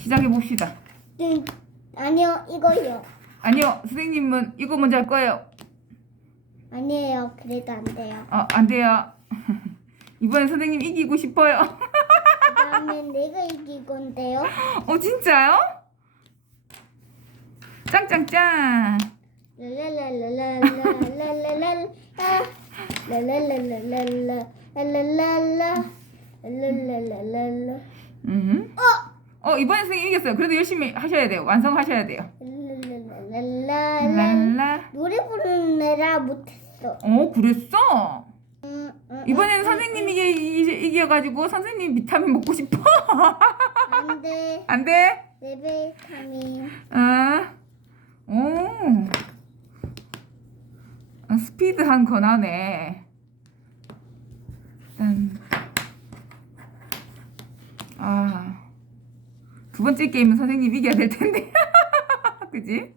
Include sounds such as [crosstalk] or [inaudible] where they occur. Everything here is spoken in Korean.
시작해 봅시다. 음, 아니요, 이거요. 아니요, 선생님은 이거 먼저 할 거예요. 아니에요. 그래도 안 돼요. 어, 안 돼요. [laughs] 이번엔 선생님 이기고 싶어요. 그 다음에 내가 이길 건데요. [laughs] 어, 진짜요? 짱짱짱. 랄랄랄랄랄랄랄랄랄라 랄랄랄랄랄랄랄랄랄라 랄랄랄랄랄랄라 음. 어, 이번엔 선생님 이겼어요. 그래도 열심히 하셔야 돼요. 완성하셔야 돼요. 랄랄랄랄랄라 랄라. 노래 부르는 애라 못했어. 어, 그랬어? 음, 음, 이번에는 선생님이 이기, 이기- 이겨가지고 선생님 비타민 먹고 싶어. 안돼 [laughs] 안 돼? 레벨 타민 아, 오. 아, 스피드한 권하네. 일 두 번째 게임은 선생님이 이겨야 될 텐데. [laughs] 그지?